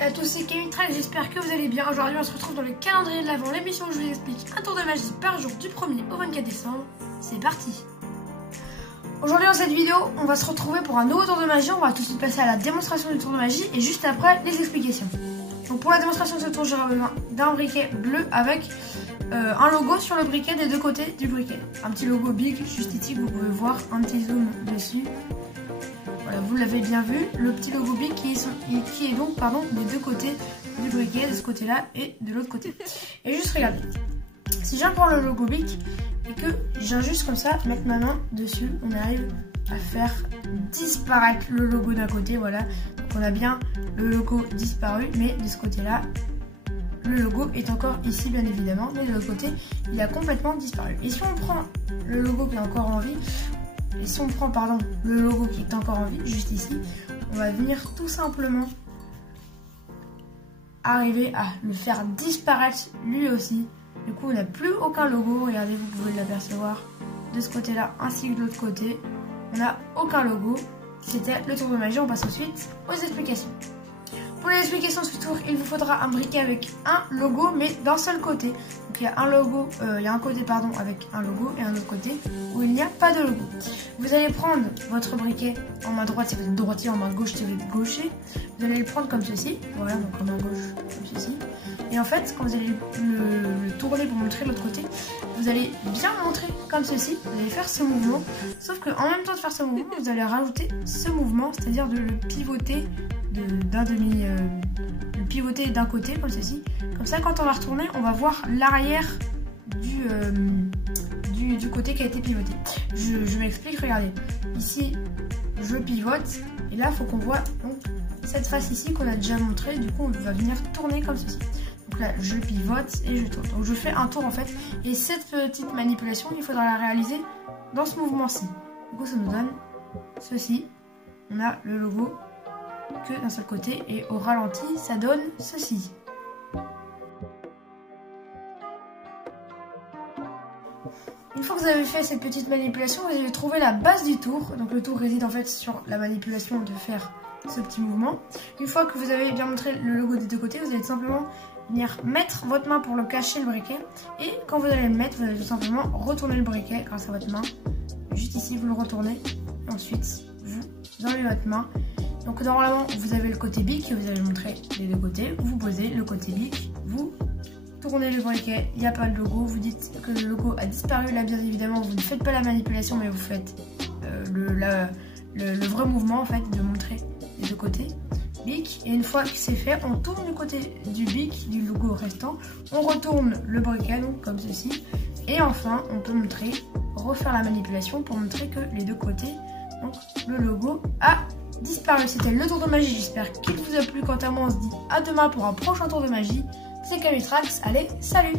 à tous, c'est Camille13, j'espère que vous allez bien. Aujourd'hui on se retrouve dans le calendrier de l'Avent, l'émission où je vous explique un tour de magie par jour du 1er au 24 décembre. C'est parti. Aujourd'hui dans cette vidéo, on va se retrouver pour un nouveau tour de magie. On va tout de suite passer à la démonstration du tour de magie et juste après les explications. Donc pour la démonstration de ce tour, j'aurai besoin d'un briquet bleu avec un logo sur le briquet des deux côtés du briquet. Un petit logo big juste ici que vous pouvez voir, un petit zoom dessus. Voilà, vous l'avez bien vu, le petit logo big qui est donc des deux côtés du briquet, de ce côté-là et de l'autre côté. Et juste regardez, si je prends le logo big et que j'ai juste comme ça mettre ma main dessus, on arrive à faire disparaître le logo d'un côté, voilà. Donc on a bien le logo disparu, mais de ce côté-là, le logo est encore ici bien évidemment, mais de l'autre côté, il a complètement disparu. Et si on prend le logo qui est encore en vie, et si on prend le logo qui est encore en vie, juste ici, on va venir tout simplement arriver à le faire disparaître lui aussi. Du coup, on n'a plus aucun logo. Regardez, vous pouvez l'apercevoir de ce côté-là ainsi que de l'autre côté. On n'a aucun logo. C'était le tour de magie. On passe ensuite aux explications. Pour les explications de ce tour, il vous faudra un briquet avec un logo, mais d'un seul côté. Donc il y a un logo, il y a un côté avec un logo et un autre côté où il n'y a pas de logo. Vous allez prendre votre briquet en main droite si vous êtes droitier, en main gauche si vous êtes gaucher. Vous allez le prendre comme ceci, voilà, donc en main gauche comme ceci. Et en fait, quand vous allez le tourner pour montrer l'autre côté, vous allez bien montrer comme ceci. Vous allez faire ce mouvement, sauf qu'en même temps de faire ce mouvement, vous allez rajouter ce mouvement, c'est-à-dire de le pivoter le pivoter d'un côté comme ceci. Comme ça, quand on va retourner, on va voir l'arrière du côté qui a été pivoté. Je m'explique, regardez. Ici, je pivote et là, il faut qu'on voit donc cette face ici qu'on a déjà montré. Du coup, on va venir tourner comme ceci. Donc là, je pivote et je tourne. Donc je fais un tour en fait. Et cette petite manipulation, il faudra la réaliser dans ce mouvement-ci. Du coup, ça nous donne ceci. On a le logo que d'un seul côté et au ralenti ça donne ceci. Une fois que vous avez fait cette petite manipulation, vous allez trouver la base du tour. Donc le tour réside en fait sur la manipulation de faire ce petit mouvement. Une fois que vous avez bien montré le logo des deux côtés, vous allez tout simplement venir mettre votre main pour le cacher le briquet. Et quand vous allez le mettre, vous allez tout simplement retourner le briquet grâce à votre main. Juste ici vous le retournez et ensuite vous enlevez votre main. Donc normalement vous avez le côté bic que vous avez montré les deux côtés, vous posez le côté bic, vous tournez le briquet, il n'y a pas de logo, vous dites que le logo a disparu, là bien évidemment vous ne faites pas la manipulation mais vous faites le vrai mouvement en fait de montrer les deux côtés, bic, et une fois que c'est fait, on tourne du côté du bic, du logo restant, on retourne le briquet donc comme ceci, et enfin on peut refaire la manipulation pour montrer que les deux côtés, donc le logo a disparu. C'était le tour de magie, j'espère qu'il vous a plu. Quant à moi, on se dit à demain pour un prochain tour de magie. C'est Camille13, allez, salut!